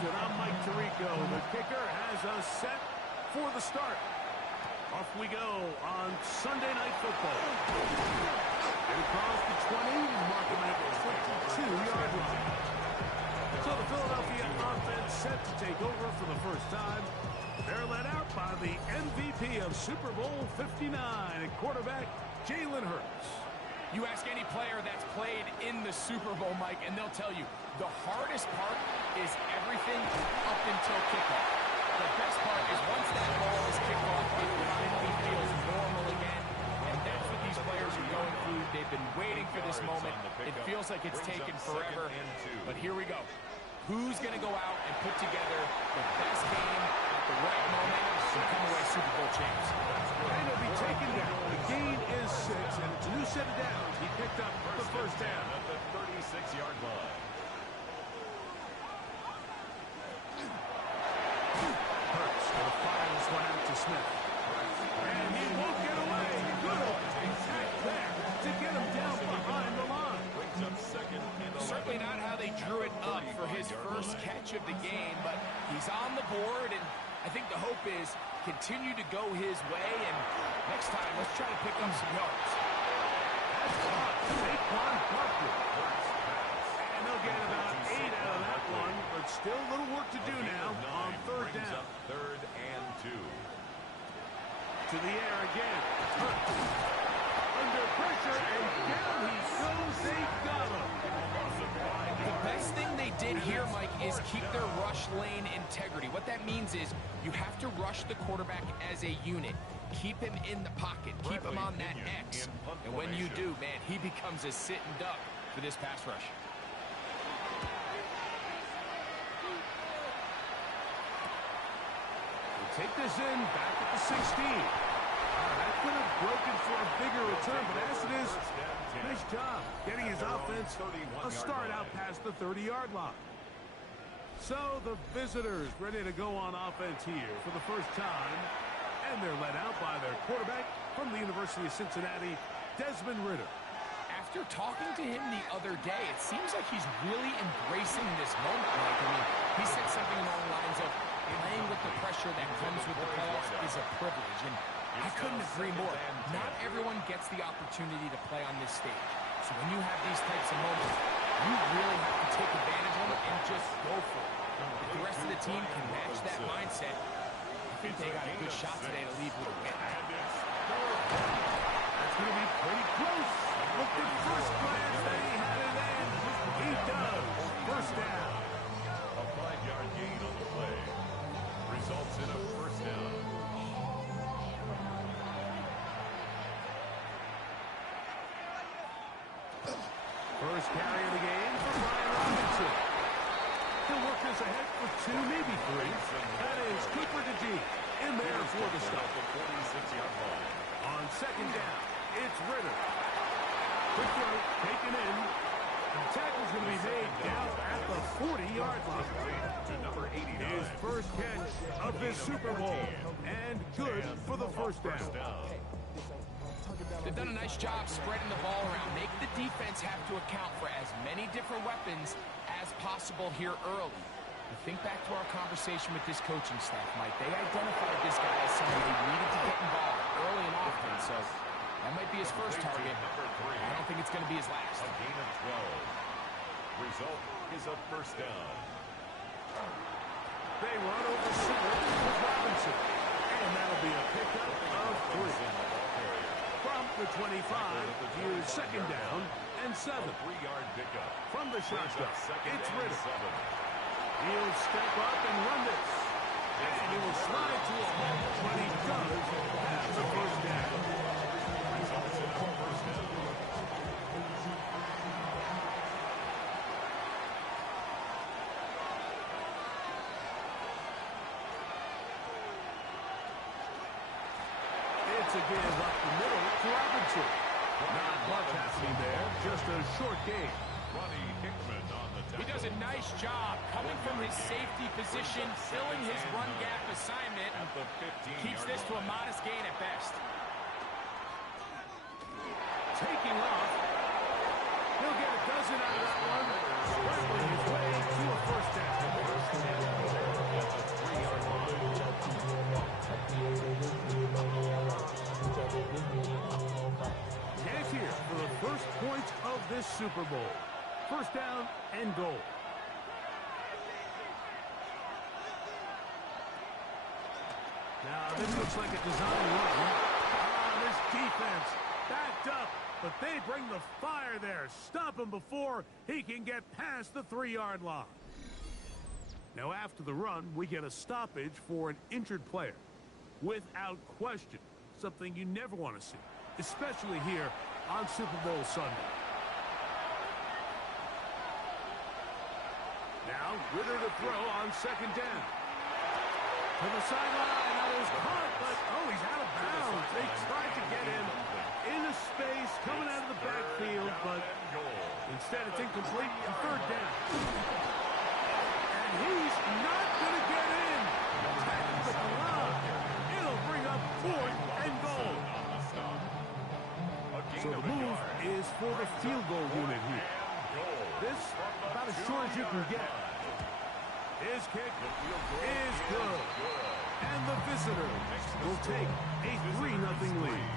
and I'm Mike Tirico. The kicker has us set for the start. Off we go on Sunday Night Football. Across the 20, marking at the 22-yard line. So the Philadelphia offense set to take over for the first time. They're led out by the MVP of Super Bowl 59 at quarterback, Jalen Hurts. You ask any player that's played in the Super Bowl, Mike, and they'll tell you the hardest part is everything up until kickoff. The best part is once that ball is kicked off, it finally feels normal again, and that's what these players are going through. They've been waiting for this moment. It feels like it's taken forever, but here we go. Who's going to go out and put together the best game at the right moment and come away Super Bowl champs? And he'll be taken down. The gain is 6, and it's a new set of downs. He picked up the first down at the 36-yard line. Hurts going to fire this one out to Smith. And he won't get away. Good opening tack there to get him down behind the line. Brings up second. Certainly not how they drew it up for his first catch of the game, but he's on the board, and I think the hope is continue to go his way, and next time, let's try to pick up some yards. That's caught. Saquon Barkley. And they'll get about 8 out of that one, but still a little work to do now on third down. Third and 2. To the air again. Hurts. Under pressure, and down he goes. They got him. The best thing they did here, Mike, is keep their rush lane integrity. What that means is you have to rush the quarterback as a unit. Keep him in the pocket. Keep him on that X. And when you do, man, he becomes a sitting duck for this pass rush. We'll take this in back at the 16. That could have broken for a bigger return, but as it is, nice job getting his offense a start out past the 30-yard line. So the visitors ready to go on offense here for the first time, and they're led out by their quarterback from the University of Cincinnati, Desmond Ridder. After talking to him the other day, it seems like he's really embracing this moment. Like, I mean, he said something along the lines of playing with the pressure that comes with the playoffs is a privilege, and I couldn't agree more. Not everyone gets the opportunity to play on this stage. So when you have these types of moments, you really have to take advantage of it and just go for it. If the rest of the team can match that mindset, I think they got a good shot today to leave with a win. That's going to be pretty close. Look at first glance that he had it in. He does. First down. A 5-yard gain on the play. Results in a first down. First carry of the game for Brian Robinson. He'll work this ahead for 2, maybe 3. That is Cooper DeGee in there for the stop. The 46-yard line. On second down, it's Ridder. Quick throw, taken in. The tackle's going to be made down at the 40-yard line. To number 89. His first catch of this Super Bowl. And good for the first down. They've done a nice job spreading the ball around. Make the defense have to account for as many different weapons as possible here early. You think back to our conversation with this coaching staff, Mike. They identified this guy as someone who needed to get involved early and often. So that might be his first target. I don't think it's going to be his last. A gain of 12. Result is a first down. They run over Seward with Robinson. And that'll be a pickup of 3. From the 25, here's second down and 7. 3-yard pickup. From the shotgun, it's Ridder. He'll step up and run this. And he will slide to a hole when he does have the first down. Results in a first down. It's a give up the middle to Robinson. Not much happening there, just a short game. He does a nice job coming from his safety position, filling his run gap assignment, keeps this to a modest gain at best. Taking off, He'll get a dozen out of that one, scrambling his way to a first down. Chance here for the first points of this Super Bowl. First down and goal. Now, this looks like a design run. This defense backed up, but they bring the fire there. Stop him before he can get past the 3-yard line. Now, after the run, we get a stoppage for an injured player. Without question, something you never want to see, especially here on Super Bowl Sunday. Now, Ritter to throw on second down. To the sideline, that is caught, but he's out of bounds. They tried to get him into space, coming out of the backfield, but instead it's incomplete and third down. And he's not going to get in. Tackle the block. It'll bring up fourth and goal. So the move is for the field goal unit here. This about as short as you can get. His kick is good. And the visitors will take a 3-0 lead.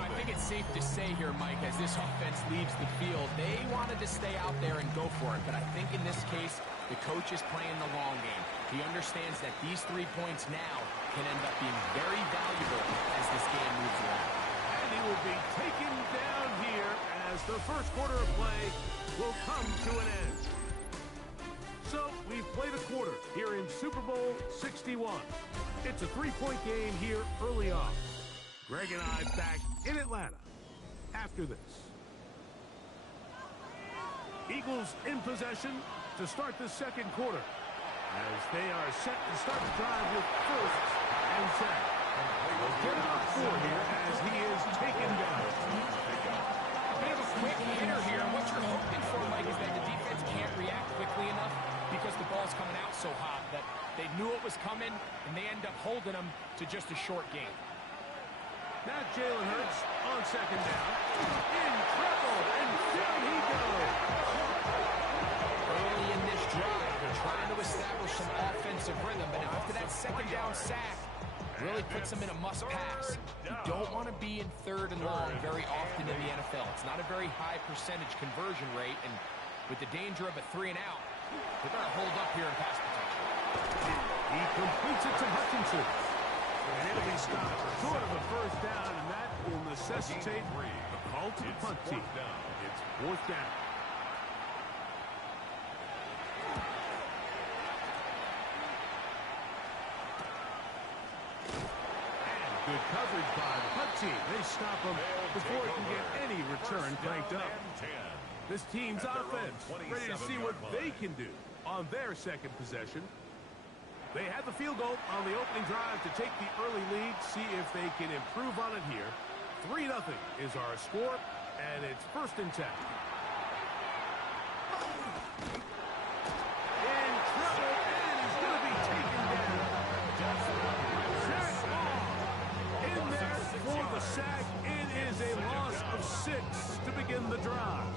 I think it's safe to say here, Mike, as this offense leaves the field, they wanted to stay out there and go for it. But I think in this case, the coach is playing the long game. He understands that these 3 points now can end up being very valuable as this game moves along. And he will be taken down here as the first quarter of play will come to an end. So, we've played a quarter here in Super Bowl 61. It's a 3-point game here early on. Greg and I back in Atlanta after this. Eagles in possession to start the second quarter as they are set to start the drive with first and 10. They'll get it up 4 here as he is taken down. Bit of a quick hitter here. What you're hoping for, Mike, is that the defense can't react quickly enough because the ball's coming out so hot that they knew it was coming, and they end up holding them to just a short game. Now Jalen Hurts on second down. In trouble, and down he goes. Early in this drive, they're trying to establish some offensive rhythm, but now after that second down sack, really puts them in a must-pass. You don't want to be in third and long very often in the NFL. It's not a very high percentage conversion rate, and with the danger of a 3-and-out, they're going to hold up here in pass protection. He completes it to Hutchinson. And it'll be stopped short of a first down, and that will necessitate a call to the punt team. It's fourth down. And good coverage by the punt team. They stop him before he can get any return cranked up. This team's offense ready to see what they can do on their second possession. They had the field goal on the opening drive to take the early lead, see if they can improve on it here. 3-0 is our score, and it's first and 10. In trouble, and he's going to be taken down. Sack off. In there for the sack. It is a loss of 6 to begin the drive.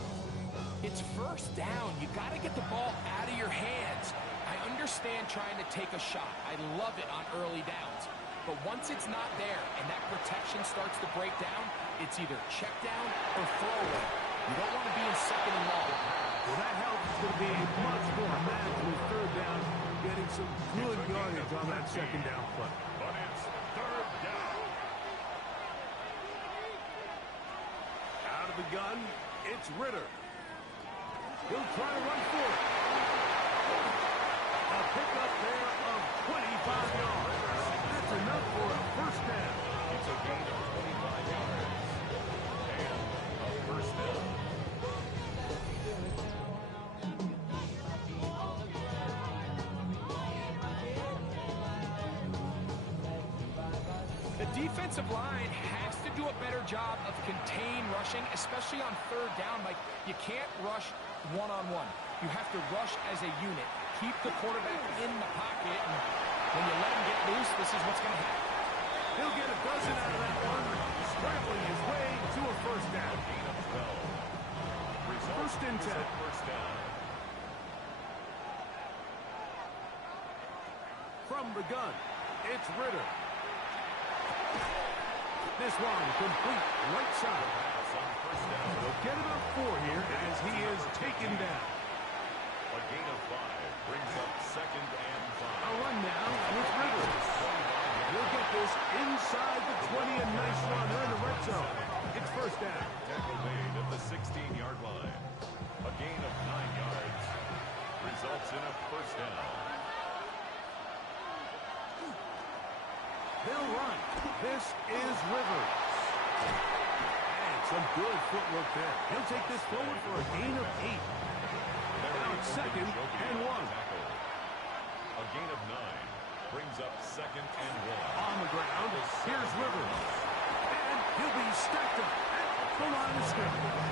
It's first down. You got to get the ball out of your hands. I understand trying to take a shot. I love it on early downs. But once it's not there and that protection starts to break down, it's either check down or throw away. You don't want to be in second and long. Well, that help is going to be much more manageable third down, getting some good yardage on that second down play. But it's third down. Out of the gun, it's Ritter. He'll try to run for it. A pickup there of 25 yards. That's enough for a first down. It's a gain of 25 yards. And a first down. The defensive line has to do a better job of contain rushing, especially on third down. Like, you can't rush one-on-one. You have to rush as a unit. Keep the quarterback in the pocket, and when you let him get loose, this is what's going to happen. He'll get a dozen out of that one, scrambling his way to a first down. Gain of 12. and 10. First down. From the gun, it's Ritter. This one complete right side. Pass on first down. They'll get about 4 here as he is taken down. A gain of 5 brings up second and 5. A run now with Ritter. He'll get this inside the 20, a nice run. They're in the red zone. It's first down. Tackle made at the 16-yard line. A gain of 9 yards results in a first down. They'll run. This is Rivers. And some good footwork there. He'll take this forward for a gain of 8. Now it's second and 1. A gain of 9 brings up second and 1. On the ground, here's Rivers. And he'll be stacked up at the line of scrimmage.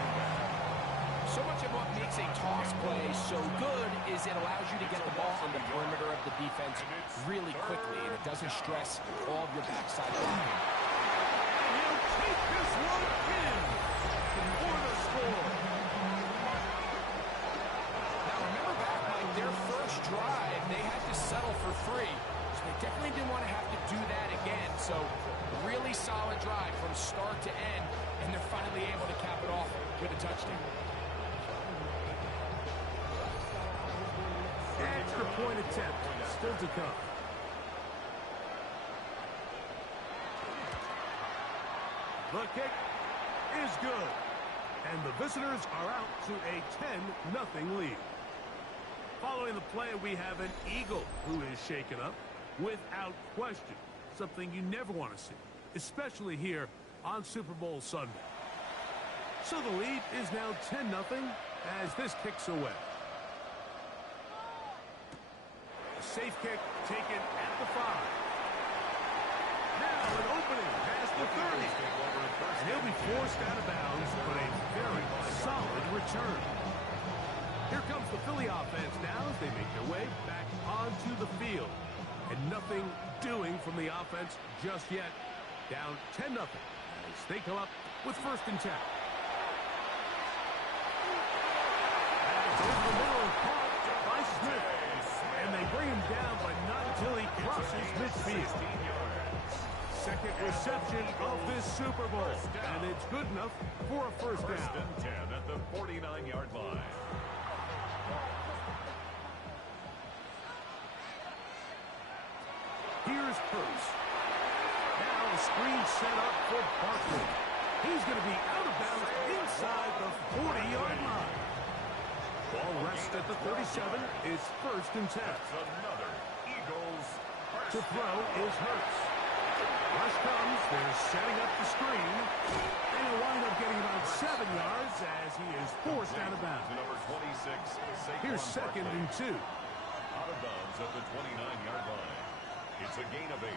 So much of what makes a toss play so good is it allows you to get the ball on the perimeter of the defense really quickly, and it doesn't stress all of your backside blocking. And he'll take this one in for the score. Now remember back, Mike, their first drive, they had to settle for 3. So they definitely didn't want to have to do that again. So really solid drive from start to end, and they're finally able to cap it off with a touchdown. Extra point attempt still to come. The kick is good. And the visitors are out to a 10-0 lead. Following the play, we have an Eagle who is shaken up without question. Something you never want to see, especially here on Super Bowl Sunday. So the lead is now 10-0 as this kicks away. A safe kick taken at the 5. Now an opening past the 30. And he'll be forced out of bounds, but a very solid return. Here comes the Philly offense now as they make their way back onto the field. And nothing doing from the offense just yet. Down 10-0 as they come up with first and 10. It's over the middle and caught by Smith. And they bring him down, but not until he crosses midfield. Second reception of this Super Bowl, and it's good enough for a first down. First and 10 at the 49-yard line. Here's Hurts. Now a screen set up for Barkley. He's going to be out of bounds inside the 40-yard line. Ball rests at the 37. It's first and 10. That's another Eagles To throw is Hurts. Rush comes. They're setting up the screen. And he'll wind up getting about 7 yards as he is forced out of bounds. Number 26, Here's second and 2. Out of bounds at the 29-yard line. It's a gain of 8.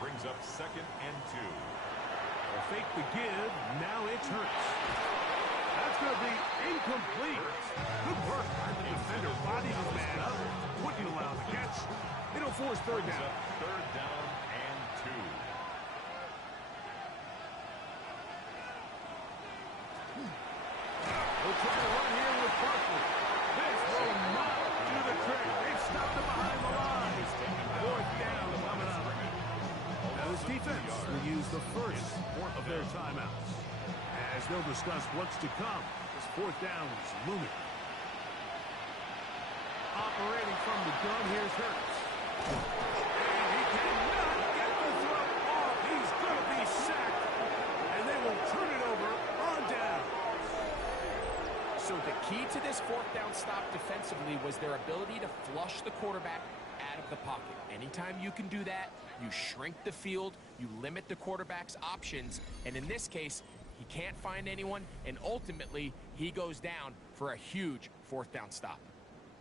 Brings up second and 2. They'll fake the give. Now it's Hurts. That's going to be incomplete. Good work by the defender. Bodied his man up. Wouldn't allow the catch. It'll force third Brings down. up third down and 2. We'll try to run here with Barkley. This will not do the trick. They've stopped him behind the line. Fourth down coming up. Now this defense will use the first of their timeouts as they'll discuss what's to come. This fourth down is looming. Operating from the gun, here's Hurts. And he cannot get the throw off. He's going to be sacked. And they will turn it over on down. So the key to this fourth down stop defensively was their ability to flush the quarterback out of the pocket. Anytime you can do that, you shrink the field, you limit the quarterback's options, and in this case, he can't find anyone, and ultimately, he goes down for a huge fourth down stop.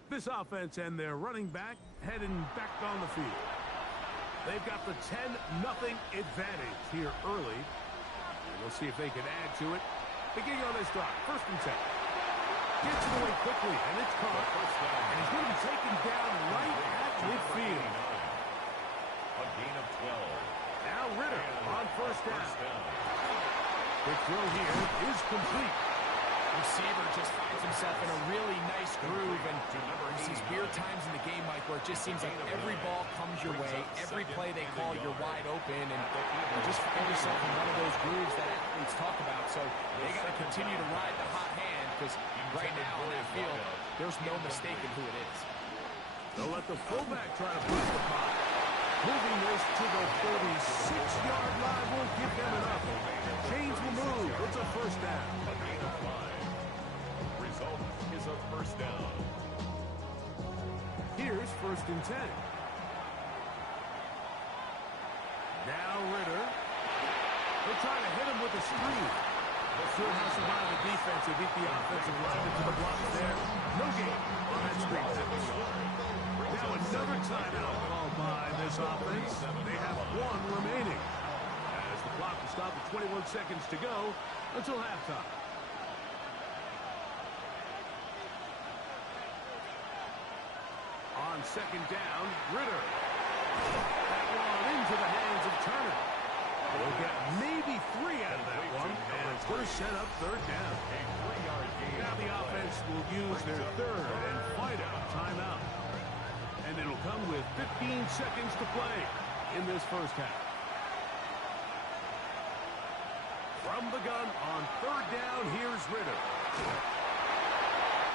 This offense and their running back heading back on the field. They've got the 10-0 advantage here early. And we'll see if they can add to it. Beginning on this drive, first and 10. Gets it away quickly, and it's caught. And he's going to be taken down right at midfield. A gain of 12. Now Ritter on first down. The throw here is complete. Receiver just finds himself in a really nice groove, and there's these weird times in the game, Mike, where it just seems like every ball comes your way, every play they call, you're wide open, and you just find yourself in one of those grooves that athletes talk about. So they got to continue to ride the hot hand, because right now on that field, there's no mistaking who it is. They'll let the fullback try to push the pot. Moving this to the 36-yard line will give them enough. Chains will move. It's a first down. A gain of 5. Result is a first down. Here's first and 10. Now Ritter. They're trying to hit him with a screen. They'll still have some out of the defense. They beat the offensive lineman to the blocks there. No gain on that screen. Now another timeout called by this offense. They have one remaining. As the clock will stop at 21 seconds to go until halftime. On second down, Ritter. That one into the hands of Turner. They'll get maybe 3 out of that one, and it's going to set up third down. A 3-yard gain. Now the offense will use their third and final timeout. And it'll come with 15 seconds to play in this first half. From the gun on third down, here's Ritter.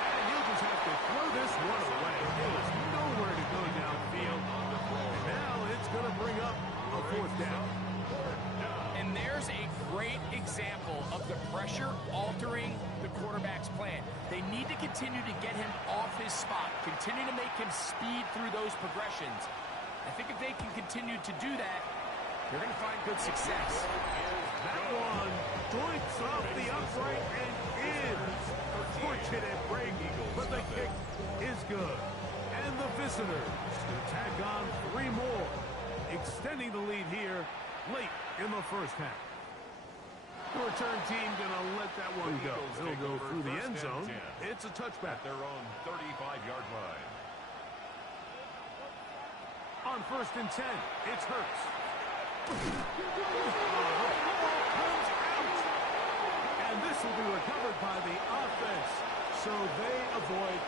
And he'll just have to throw this one away. There's nowhere to go downfield. And now it's going to bring up a fourth down. And there's a great example of the pressure altering the quarterback's plan. They need to continue to get him off his spot, continue to make him speed through those progressions. I think if they can continue to do that, they're going to find good success. That one joints off the upright and in. A fortunate break, but the kick is good. And the visitors tack on 3 more, extending the lead here late in the first half. The return team going to let that one go. They'll go through the end zone. It's a touchback. At their own 35-yard line. On first and 10, it's Hurts. Comes out. And this will be recovered by the offense. So they avoid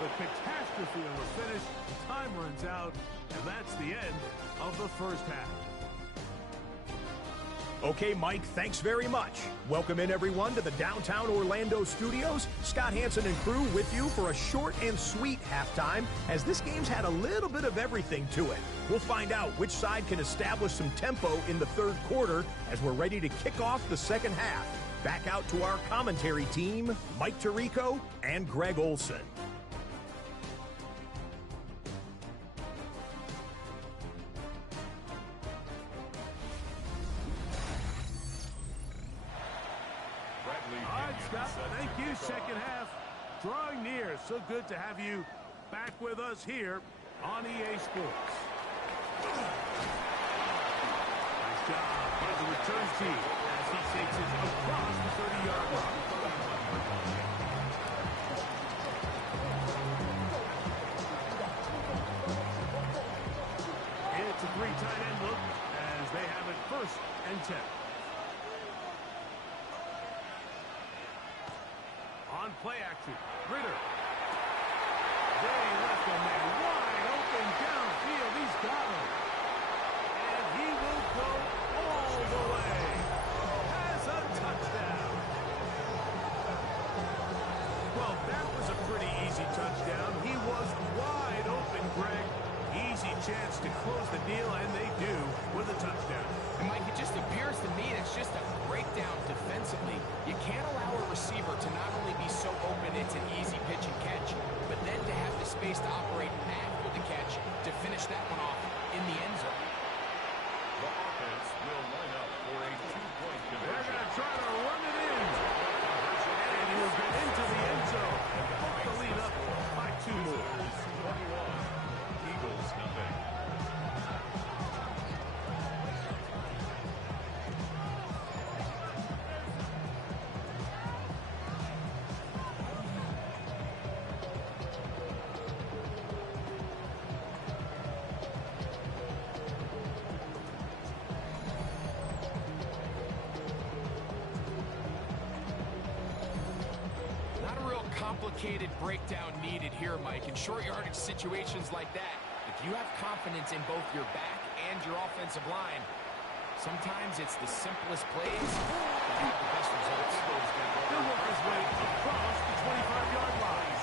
the catastrophe on the finish. Time runs out, and that's the end of the first half. Okay, Mike, thanks very much. Welcome in, everyone, to the downtown Orlando studios. Scott Hansen and crew with you for a short and sweet halftime, as this game's had a little bit of everything to it. We'll find out which side can establish some tempo in the third quarter as we're ready to kick off the second half. Back out to our commentary team, Mike Tirico and Greg Olson. Scott, thank you. Second half drawing near. So good to have you back with us here on EA Sports. Nice job by the return team as he takes it across the 30-yard line. It's a 3 tight end look as they have it first and 10. On play action, Ritter. They left a man wide open downfield. He's got him. And he will go all the way. Has a touchdown. Well, that was a pretty easy touchdown. He was wide open, Greg. Easy chance to close the deal, and they do with a touchdown. And Mike, it just appears to me it's just a breakdown defensively. You can't allow a receiver to not only be so open it's an easy pitch and catch, but then to have the space to operate after the catch to finish that one off in the end zone. The offense will line up for a 2-point conversion. They're going to try to run it in. And he'll get into the end zone and put the lead up by 2 more. 21, Eagles nothing. complicated breakdown needed here, Mike. In short yardage situations like that, if you have confidence in both your back and your offensive line, sometimes it's the simplest plays that have the best results. He'll work his way across the 25-yard line.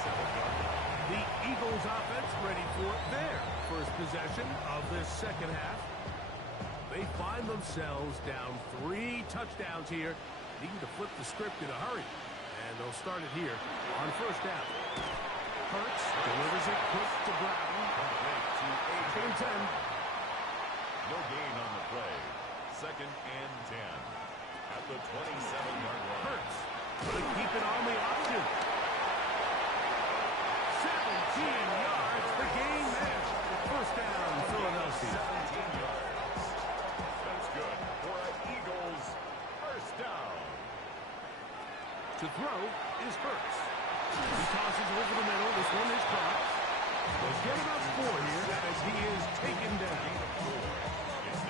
The Eagles offense ready for their first possession of this second half. They find themselves down 3 touchdowns here, needing to flip the script in a hurry. And they'll start it here on first down. Hurts delivers it quick to Brown. Gain 10. No gain on the play. Second and 10 at the 27-yard line. Hurts will keep it on the option. 17 yards for gain there. First down, Philadelphia. 17 yards. That's good for an Eagles first down. To throw is Hurts. He tosses over the middle. This one is caught. They'll get about 4 here as he is taken down.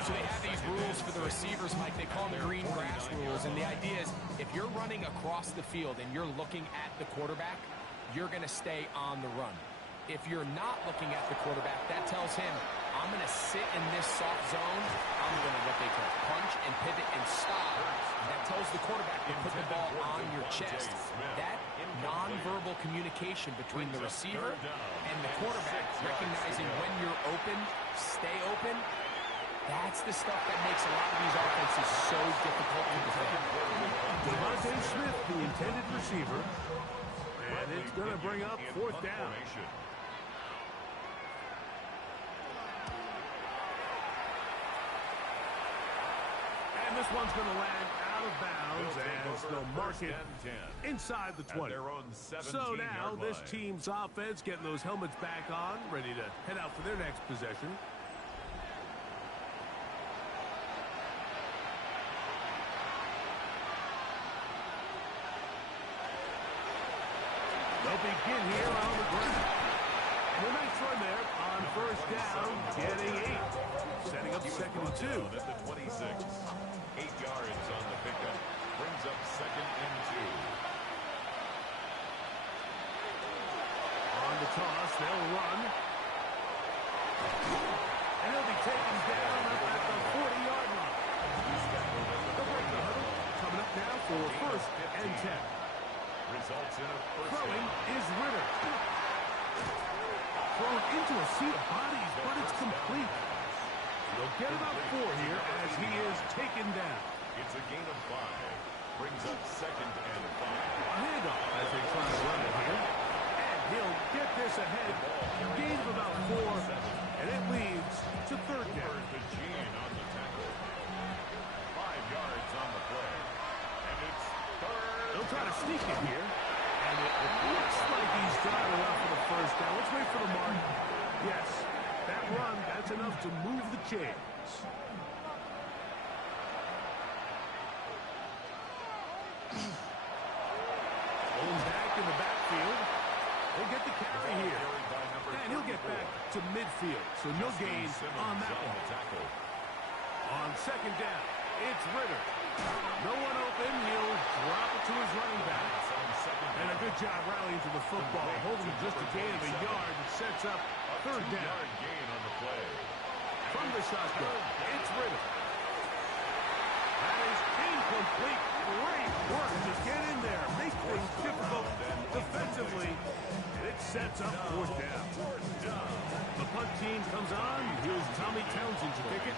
So they have these rules for the receivers, Mike. They call them the green grass rules. And the idea is if you're running across the field and you're looking at the quarterback, you're going to stay on the run. If you're not looking at the quarterback, that tells him, I'm going to sit in this soft zone. I'm going to what they call punch and pivot and stop. That tells the quarterback to put the ball on your chest. That nonverbal communication between the receiver and the quarterback, recognizing when you're open, stay open, that's the stuff that makes a lot of these offenses so difficult to defend. Devontae Smith, the intended receiver, and it's going to bring up fourth down. And this one's going to land out of bounds as they'll mark it inside the 20. So now this team's offense getting those helmets back on, ready to head out for their next possession. They'll begin here on the ground. And a nice run there on first down, getting 8. Setting up second and 2. At the 26. 8 yards on the pickup. Brings up second and 2. On the toss, they'll run. And he'll be taken down up at the 40-yard line. They'll break the huddle. Coming up now for first and 10. Results in a first Throwing down. is Ritter. Thrown into a sea of bodies, but it's complete. They'll get about 4 here as he is taken down. It's a gain of 5. Brings up second and 5. A handoff as they try to run it here. And he'll get this ahead. Gain of about 4, and it leads to third down. The Gene on the tackle. 5 yards on the play. And it's third. They'll try to sneak it here. And it looks like he's got it up for the first down. Let's wait for the mark. Yes, that run, that's enough to move the chains. Pulling back in the backfield. He'll get the carry here. And he'll get back to midfield. So no gain on that one. On second down, it's Ritter. No one open. He'll drop it to his running back. And a good job rallying to the football. Holding just a gain of a yard. It sets up third down. 2-yard gain on the play. From the shotgun, it's Ritter. That is incomplete. Great work to get in there. Make things difficult defensively. And it sets up fourth down. The punt team comes on. Here's Tommy Townsend to kick it.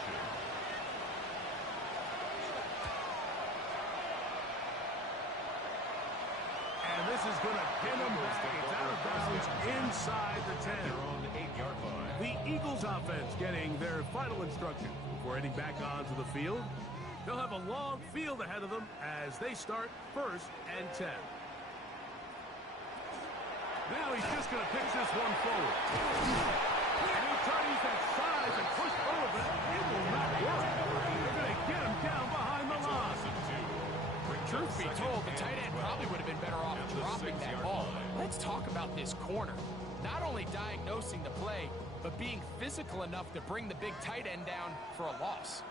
And this is going to pin them back. It's out of bounds inside the 10. On the 8-yard line. The Eagles offense getting their final instruction before heading back onto the field. They'll have a long field ahead of them as they start first and 10. Now he's just going to pitch this one forward. And he'll try to use that size and push forward, but it will not work. They're going to get him down behind the line. Truth be told, the tight end probably would have been better off dropping that ball. Let's talk about this corner. Not only diagnosing the play, but being physical enough to bring the big tight end down for a loss.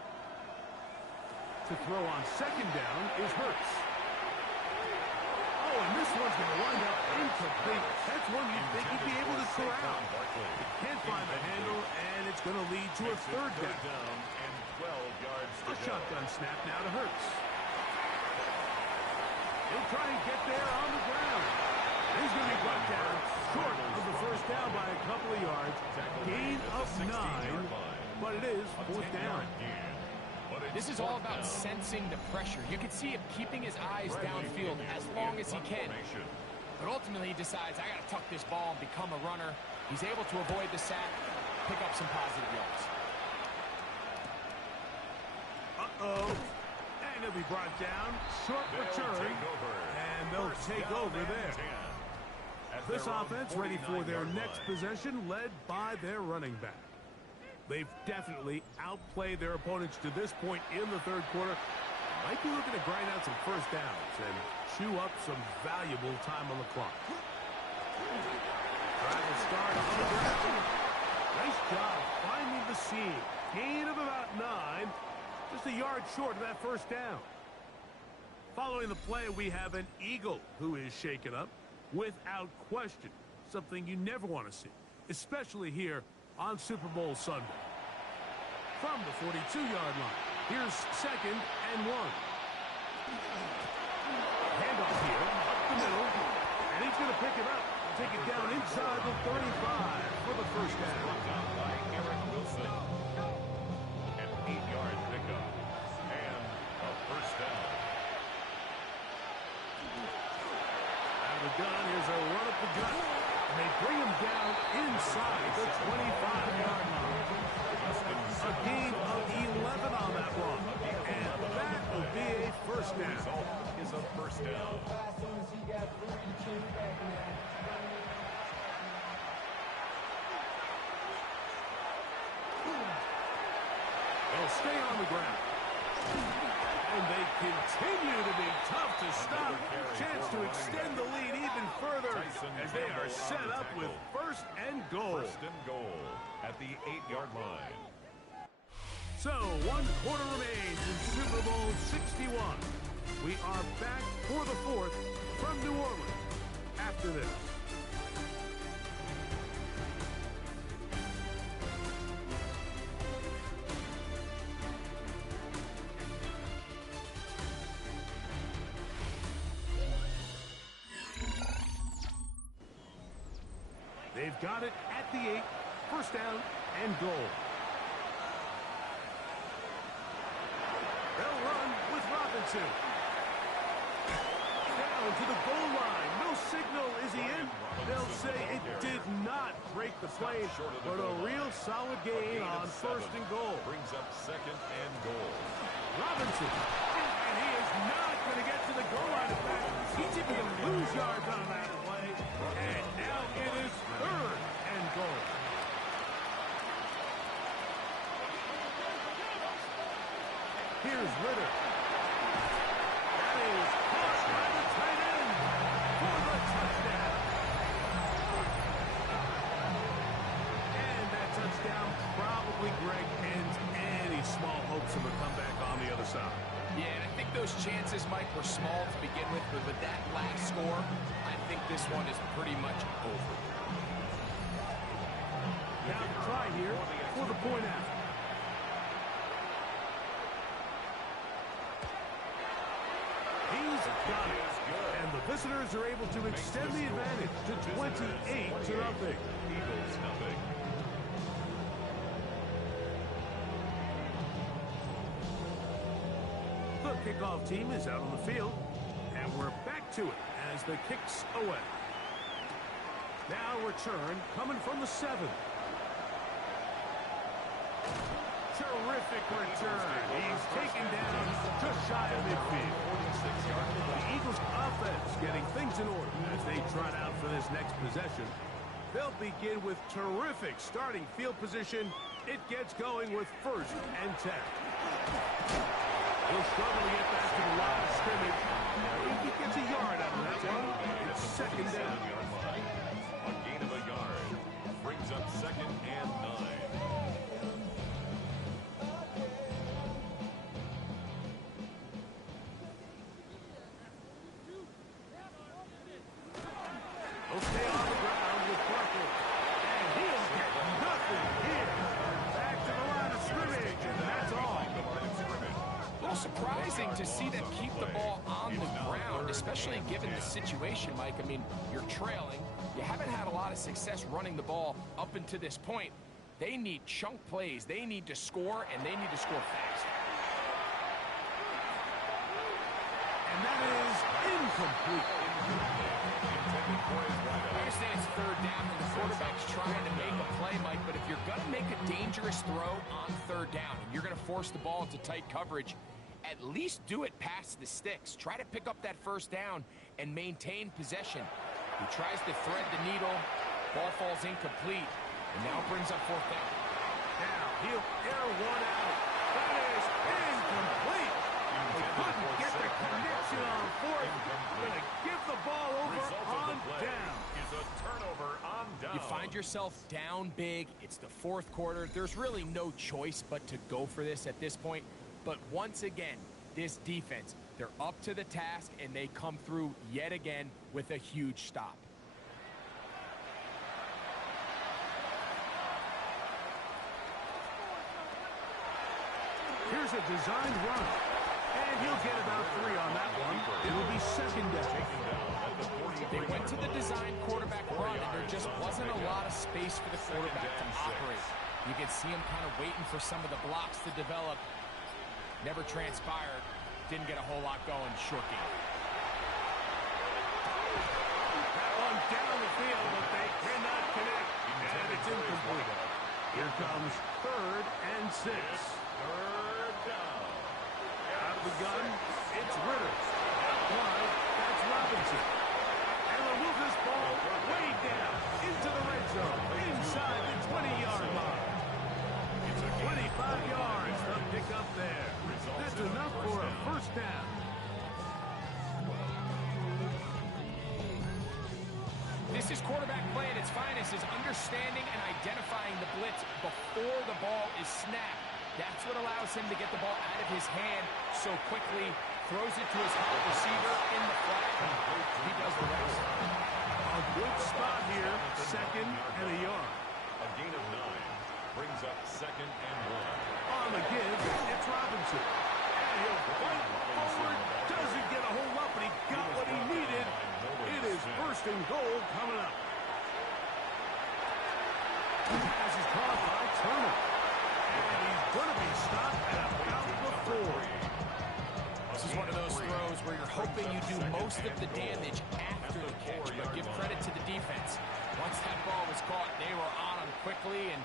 To throw on second down is Hurts. Oh, and this one's going to wind up incomplete. That's one you'd think he'd be able to corral. He can't find the handle, and it's going to lead to a third down. And 12 yards to A go. shotgun snap now to Hurts. He'll try and get there on the ground. He's going to be brought down short of the first down by a couple of yards. Gain of 9, but it is fourth down. This is all about sensing the pressure. You can see him keeping his eyes downfield as long as he can. But ultimately he decides, I got to tuck this ball and become a runner. He's able to avoid the sack, pick up some positive yards. Uh-oh. And he'll be brought down. Short return. And they'll take over there. This offense ready for their next possession, led by their running back. They've definitely outplayed their opponents to this point in the third quarter. Might be looking to grind out some first downs and chew up some valuable time on the clock. Try to start on the ground. Nice job finding the seam. Gain of about 9. Just a yard short of that first down. Following the play, we have an Eagle who is shaken up. Without question, something you never want to see, especially here on Super Bowl Sunday. From the 42-yard line, here's 2nd and 1. Handoff here, up the middle, and he's going to pick it up. Take it down inside the 35 for the first down. By Eric Wilson. An 8-yard pickup. And a first down. Out of the gun, here's a run up the gut. And they bring him down inside the 25-yard line. A gain of 11 on that run. And that will be a first down. Result is a first down. They'll stay on the ground. And they continue to be tough to stop. Chance to extend the lead even further as they are set up with first and goal. First and goal at the 8-yard line. So, 1 quarter remains in Super Bowl 61. We are back for the 4th from New Orleans after this. They've got it at the 8, first down and goal. They'll run with Robinson. Down to the goal line. No signal. Is he in? They'll say it did not break the plane, but a real solid gain on first and goal. Brings up 2nd and goal. Robinson. And he is not going to get to the goal line. In fact, he's even going to lose yards on that play. And now it is 3rd and goal. Here's Ritter. That is caught by the tight end for the touchdown. And that touchdown probably, Greg, ends any small hopes of a comeback on the other side. Yeah, and I think those chances, Mike, were small to begin with, but with that last score, I think this one is pretty much over. Now to try here for the point after. He's got it. And the visitors are able to extend the advantage to 28-0. Eagles nothing. The kickoff team is out on the field, and we're back to it as the kick's away. Now return coming from the 7. Terrific return. He's taken down just shy of midfield. The Eagles offense getting things in order as they trot out for this next possession. They'll begin with terrific starting field position. It gets going with 1st and 10. He'll struggle to get back to the line of scrimmage. He gets a yard out of that one. It's 2nd down. A gain of a yard brings up 2nd and 9. little surprising to see them keep the ball on the ground, especially given the situation, Mike. I mean, you're trailing. You haven't had a lot of success running the ball up until this point. They need chunk plays. They need to score, and they need to score fast. And that is incomplete. I understand it's third down and the quarterback's trying to make a play, Mike, but if you're going to make a dangerous throw on third down and you're going to force the ball into tight coverage, at least do it past the sticks. Try to pick up that first down and maintain possession. He tries to thread the needle. Ball falls incomplete, and now brings up fourth down. Now he'll air one out. That is incomplete. He couldn't get the connection on fourth. Going to give the ball over on down. Is a turnover on down. You find yourself down big. It's the fourth quarter. There's really no choice but to go for this at this point. But once again, this defense, they're up to the task, and they come through yet again with a huge stop. Here's a designed run. And he'll get about 3 on that one. It'll be second down. They went to the design quarterback run, and there just wasn't a lot of space for the quarterback to operate. You can see him kind of waiting for some of the blocks to develop. Never transpired. Didn't get a whole lot going. Short game. That one down the field, but they cannot connect. And it's incomplete. Here comes 3rd and 6. Third down. Out of the gun, it's Ritter. Out wide, that's Robinson. And they'll move this ball way down into the red zone, inside the 20-yard line. 25 yards, the pick up there. That's enough for a first down. This is quarterback play at its finest, is understanding and identifying the blitz before the ball is snapped. That's what allows him to get the ball out of his hand so quickly, throws it to his hot receiver in the flat, and he does the rest. A good spot here, 2nd and a yard. A gain of 9 brings up 2nd and 1. On the give, it's Robinson. And he'll fight forward, doesn't get a whole lot, but he got what he needed. It is 1st and goal coming up. Pass is caught by Turner. And he's going to be stopped at about the 40. This is one of those throws where you're hoping you do most of the damage after the catch, but give credit to the defense. Once that ball was caught, they were on him quickly, and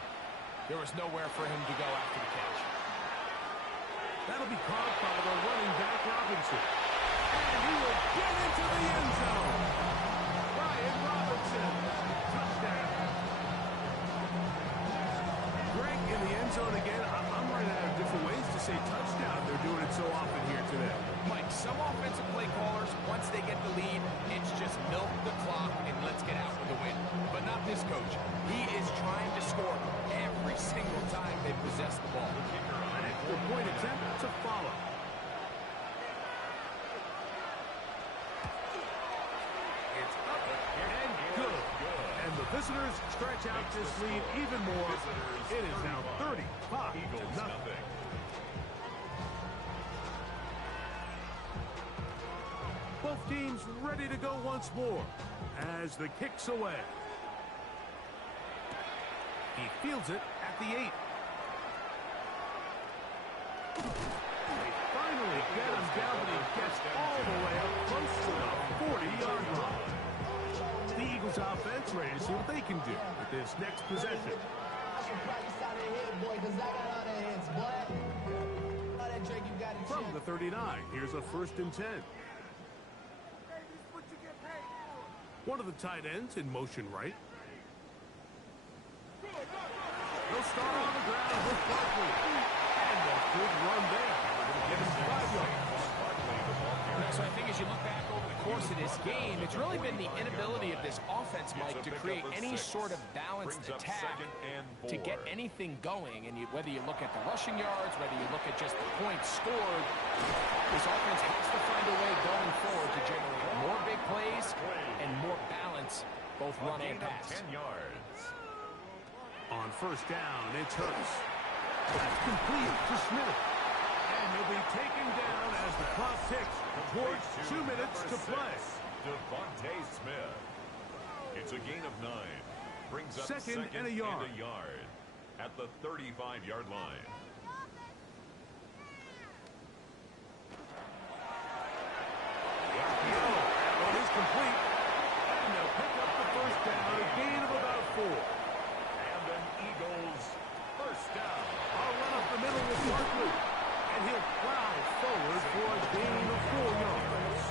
there was nowhere for him to go after the catch. That'll be caught by the running back Robinson. And he will get into the end zone. Brian Robinson, touchdown. Greg in the end zone again. I'm running out of different ways to say touchdown. They're doing it so often here today. Mike, some offensive play callers, once they get the lead, it's just milk the clock and let's get out with a win. But not this coach. He is trying to score every single time they possess the ball. An extra point attempt to follow. It's up and good. And the visitors stretch out this lead even more. It is now 35-0. Both teams ready to go once more as the kick's away. He fields it at the 8. They finally get him down, but he gets all the way up close to the 40-yard line. The Eagles offense ready to see what they can do with this next possession. From the 39, here's a 1st and 10. One of the tight ends in motion right. They'll start on the ground with Barkley. And a good run there. Give him 5 yards. So I think as you look back over the course of this game, it's really been the inability of this offense, Mike, to create any sort of balanced attack to get anything going. And whether you look at the rushing yards, whether you look at just the points scored, this offense has to find a way going forward to generate more big plays and more balance, both run and pass. 10 yards. On 1st down, it's Hurts. That's complete to Smith. And he'll be taken down ticks towards 2 minutes to play. Devontae Smith. It's a gain of 9. Brings up Second and a yard. At the 35-yard line. The RPO. That one is complete. And they'll pick up the first down, a gain of about 4. And an Eagles first down. I'll run up the middle with Barkley. And he'll plow forward for a gain of 4 yards.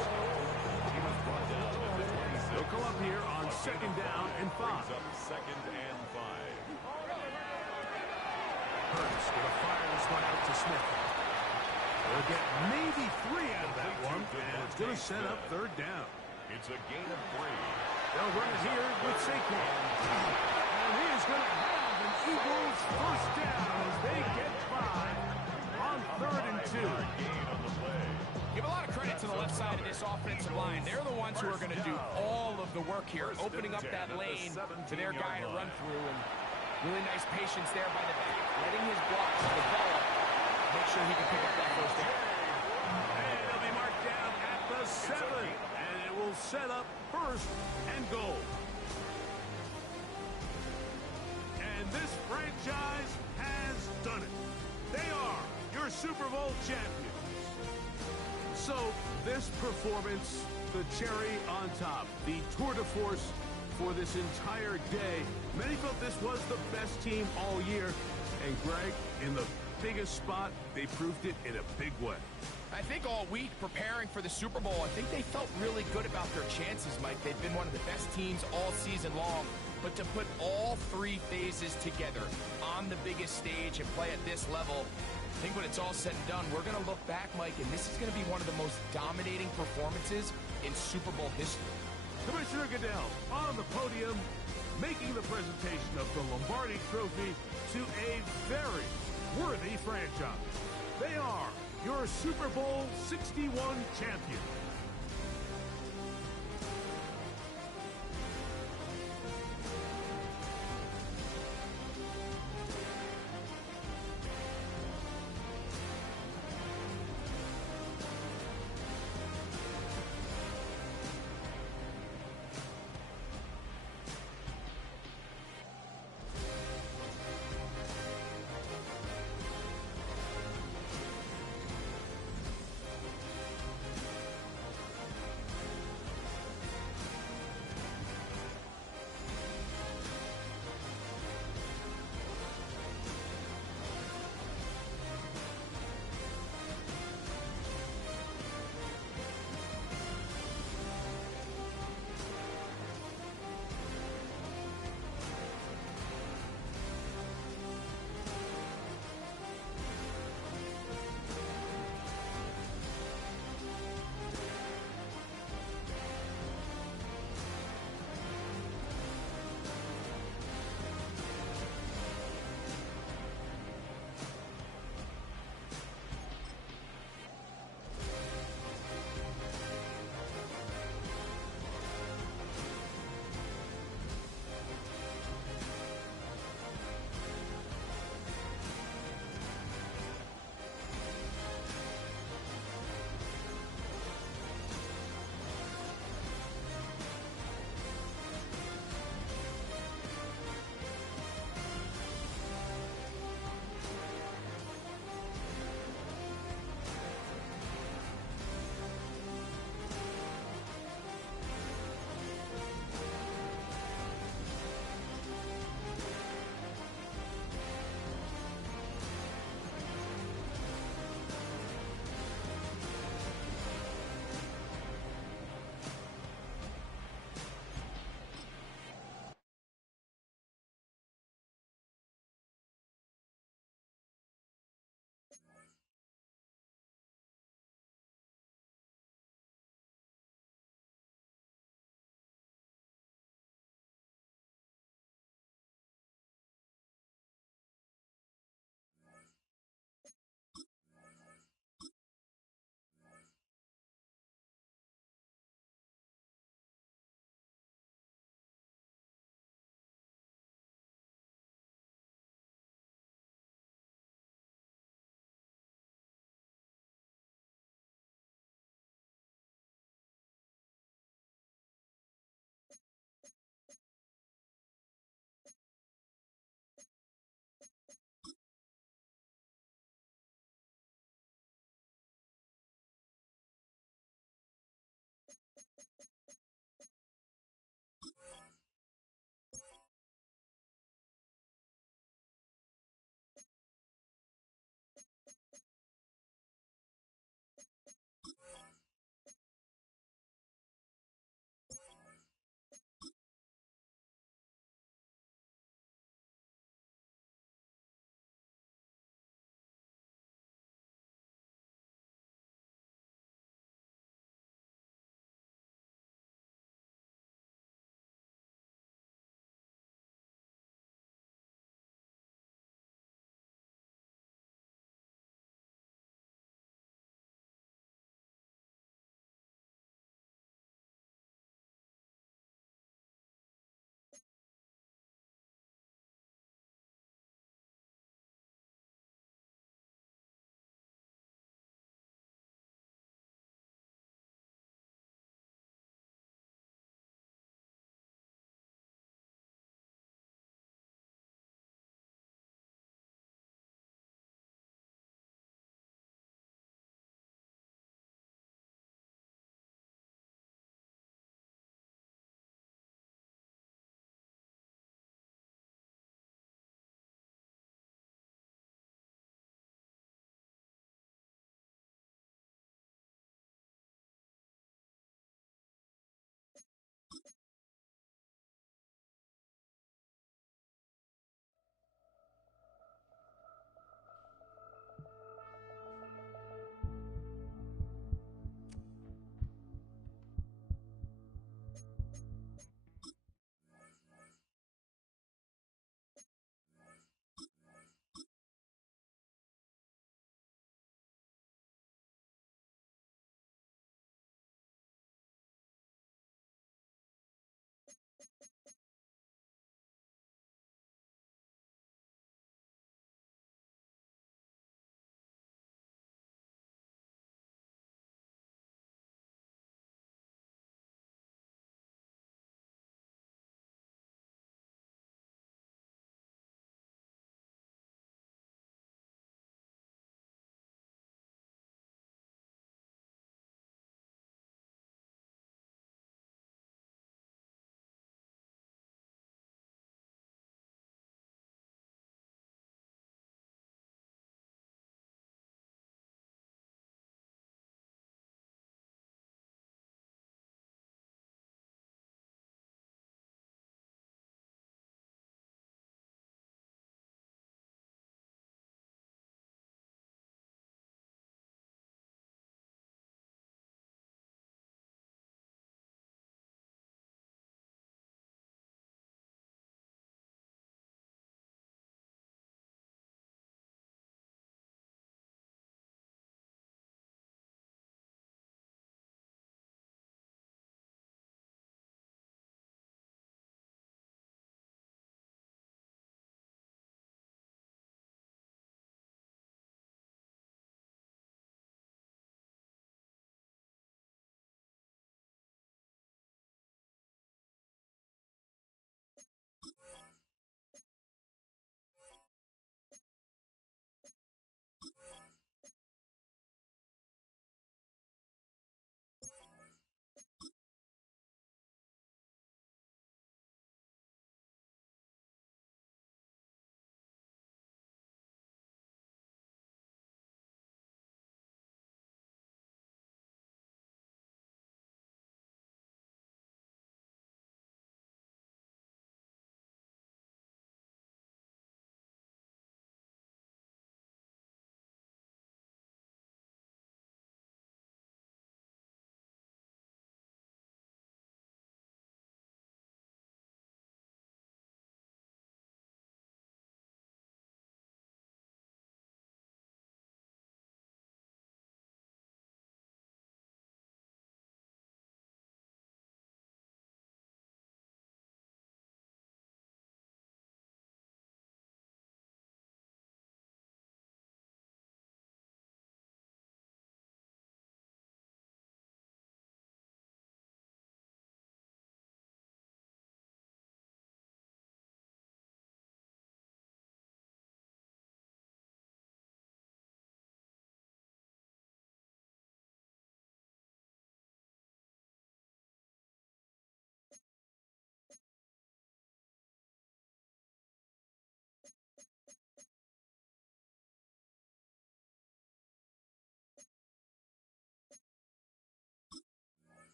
He was brought down at the 26. They'll come up here on second down and 5. Brings up second and 5. Hurts gonna fire this one out to Smith. They'll get maybe 3 out of that one, and it's gonna set up third down. It's a gain of 3. They'll run it here with Saquon. And he is gonna have an Eagles first down as they get 5 on 3rd and 2. Gain on the play. Give a lot of credit to the left side of this offensive line. They're the ones who are going to do all of the work here, opening up that lane to their guy to run through. And really nice patience there by the back, letting his blocks develop. Make sure he can pick up that first down. And it'll be marked down at the 7. And it will set up first and goal. And this franchise has done it. They are your Super Bowl champions. So this performance, the cherry on top, the tour de force for this entire day. Many felt this was the best team all year. And Greg, in the biggest spot, they proved it in a big way. I think all week preparing for the Super Bowl, I think they felt really good about their chances, Mike. They've been one of the best teams all season long. But to put all 3 phases together on the biggest stage and play at this level, I think when it's all said and done, we're going to look back, Mike, and this is going to be one of the most dominating performances in Super Bowl history. Commissioner Goodell on the podium, making the presentation of the Lombardi Trophy to a very worthy franchise. They are your Super Bowl 61 champions.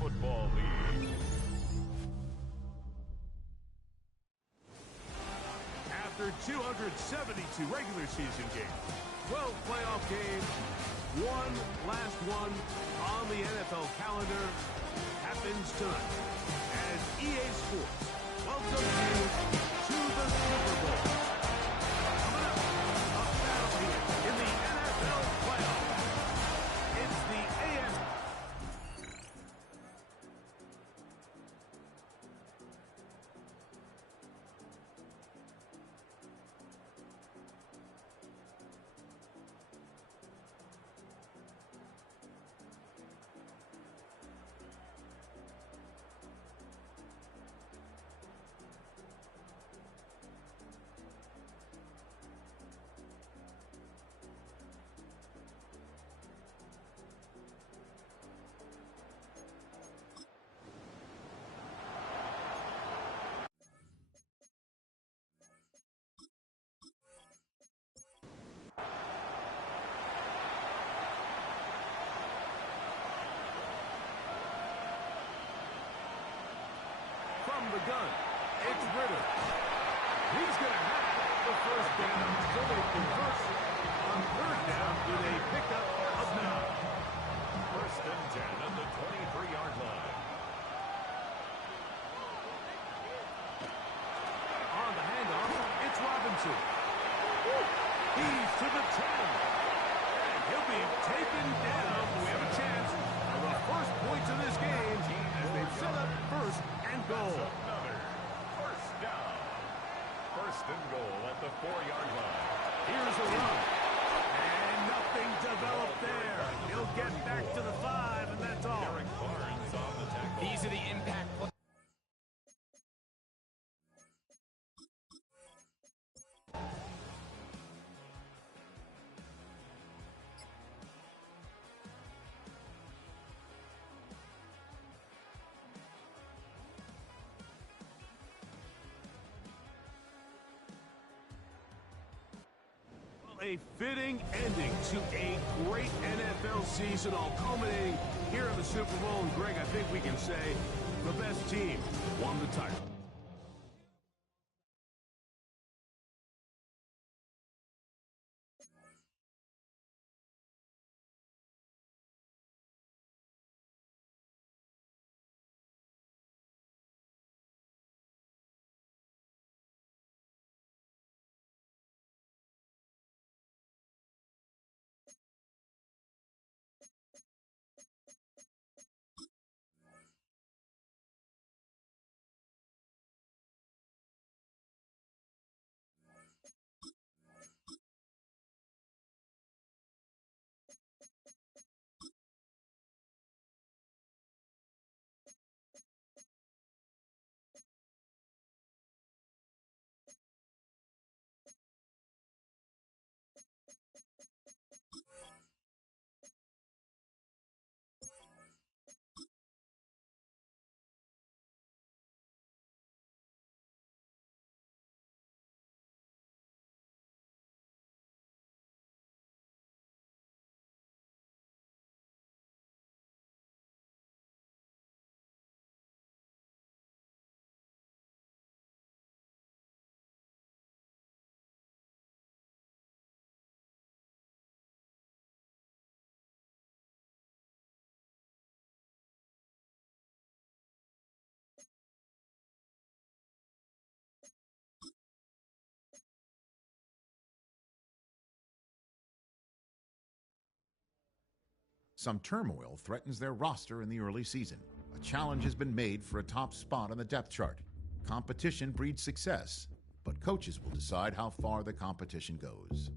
Football League. After 272 regular season games, 12 playoff games, one last one on the NFL calendar happens tonight as EA Sports welcomes you to the Super Bowl. Coming up, a battle here in the NFL playoffs. It's the AFC. From the gun, it's Ritter. He's going to have the first down, so they convert on third down with a pickup of 9. First and 10 at the 23-yard line. On the handoff, it's Robinson. He's to the 10. And he'll be taken down. We have a chance for the first points of this game as they've set up first and goal. Another first down. First and goal at the 4-yard line. Here's a run. And nothing developed there. He'll get back to the 5, and that's all. Eric Barnes on the tackle. These are the impact plays. A fitting ending to a great NFL season, all culminating here in the Super Bowl. And Greg, I think we can say the best team won the title. Some turmoil threatens their roster in the early season. A challenge has been made for a top spot on the depth chart. Competition breeds success, but coaches will decide how far the competition goes.